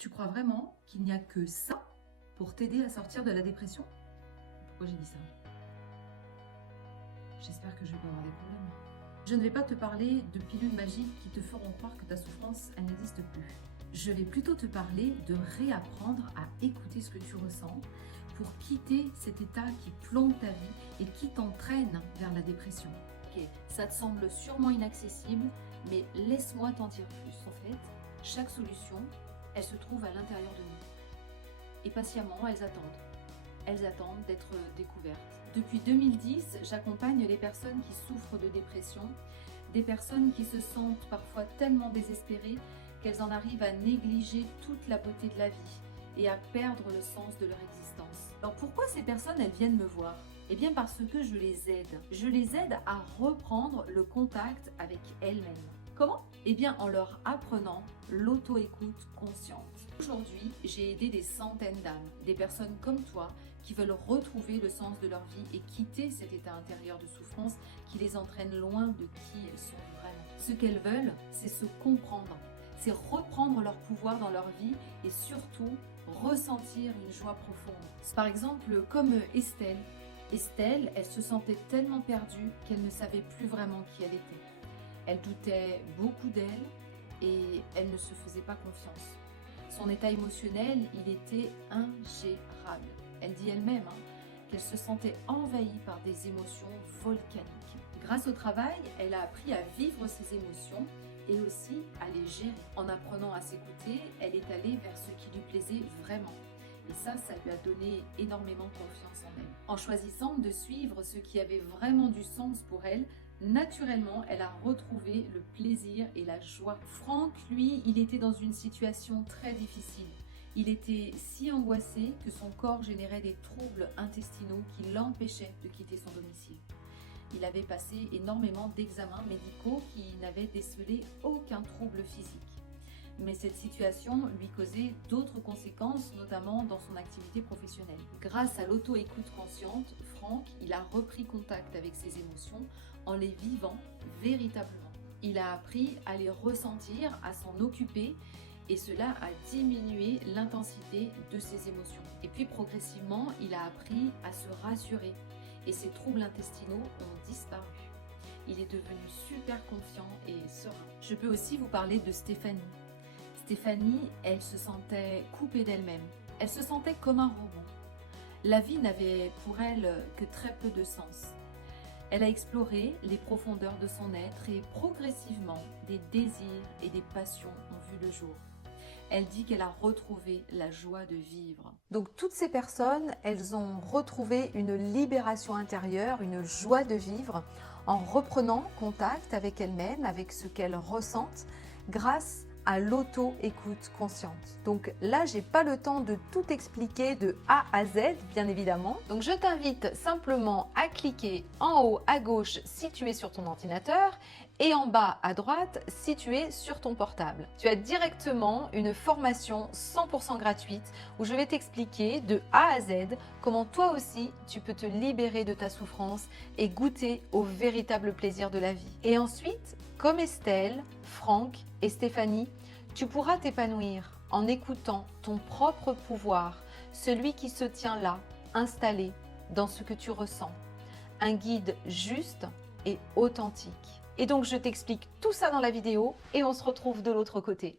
Tu crois vraiment qu'il n'y a que ça pour t'aider à sortir de la dépression? Pourquoi j'ai dit ça? J'espère que je vais pas avoir des problèmes. Je ne vais pas te parler de pilules magiques qui te feront croire que ta souffrance, elle n'existe plus. Je vais plutôt te parler de réapprendre à écouter ce que tu ressens pour quitter cet état qui plombe ta vie et qui t'entraîne vers la dépression. Ok, ça te semble sûrement inaccessible, mais laisse-moi t'en dire plus. En fait, chaque solution, elle se trouve à l'intérieur de nous. Et patiemment, elles attendent. Elles attendent d'être découvertes. Depuis 2010, j'accompagne les personnes qui souffrent de dépression, des personnes qui se sentent parfois tellement désespérées qu'elles en arrivent à négliger toute la beauté de la vie et à perdre le sens de leur existence. Alors pourquoi ces personnes, elles viennent me voir? Eh bien parce que je les aide. Je les aide à reprendre le contact avec elles-mêmes. Comment? Eh bien en leur apprenant l'auto-écoute consciente. Aujourd'hui, j'ai aidé des centaines d'âmes, des personnes comme toi qui veulent retrouver le sens de leur vie et quitter cet état intérieur de souffrance qui les entraîne loin de qui elles sont vraiment. Ce qu'elles veulent, c'est se comprendre, c'est reprendre leur pouvoir dans leur vie et surtout ressentir une joie profonde. Par exemple, comme Estelle. Estelle, elle se sentait tellement perdue qu'elle ne savait plus vraiment qui elle était. Elle doutait beaucoup d'elle et elle ne se faisait pas confiance. Son état émotionnel, il était ingérable. Elle dit elle-même qu'elle se sentait envahie par des émotions volcaniques. Grâce au travail, elle a appris à vivre ses émotions et aussi à les gérer. En apprenant à s'écouter, elle est allée vers ce qui lui plaisait vraiment. Et ça lui a donné énormément confiance en elle. En choisissant de suivre ce qui avait vraiment du sens pour elle, naturellement, elle a retrouvé le plaisir et la joie. Franck, lui, il était dans une situation très difficile. Il était si angoissé que son corps générait des troubles intestinaux qui l'empêchaient de quitter son domicile. Il avait passé énormément d'examens médicaux qui n'avaient décelé aucun trouble physique. Mais cette situation lui causait d'autres conséquences, notamment dans son activité professionnelle. Grâce à l'auto-écoute consciente, Franck, il a repris contact avec ses émotions en les vivant véritablement. Il a appris à les ressentir, à s'en occuper, et cela a diminué l'intensité de ses émotions. Et puis progressivement, il a appris à se rassurer, et ses troubles intestinaux ont disparu. Il est devenu super confiant et serein. Je peux aussi vous parler de Stéphanie. Stéphanie, elle se sentait coupée d'elle-même. Elle se sentait comme un robot. La vie n'avait pour elle que très peu de sens. Elle a exploré les profondeurs de son être et progressivement, des désirs et des passions ont vu le jour. Elle dit qu'elle a retrouvé la joie de vivre. Donc toutes ces personnes, elles ont retrouvé une libération intérieure, une joie de vivre en reprenant contact avec elles-mêmes, avec ce qu'elles ressentent grâce à l'auto-écoute consciente. Donc là, j'ai pas le temps de tout expliquer de A à Z, bien évidemment. Donc je t'invite simplement à cliquer en haut à gauche si tu es sur ton ordinateur et en bas à droite si tu es sur ton portable. Tu as directement une formation 100% gratuite où je vais t'expliquer de A à Z comment toi aussi tu peux te libérer de ta souffrance et goûter au véritable plaisir de la vie. Et ensuite, comme Estelle, Franck et Stéphanie, tu pourras t'épanouir en écoutant ton propre pouvoir, celui qui se tient là, installé dans ce que tu ressens. Un guide juste et authentique. Et donc je t'explique tout ça dans la vidéo et on se retrouve de l'autre côté.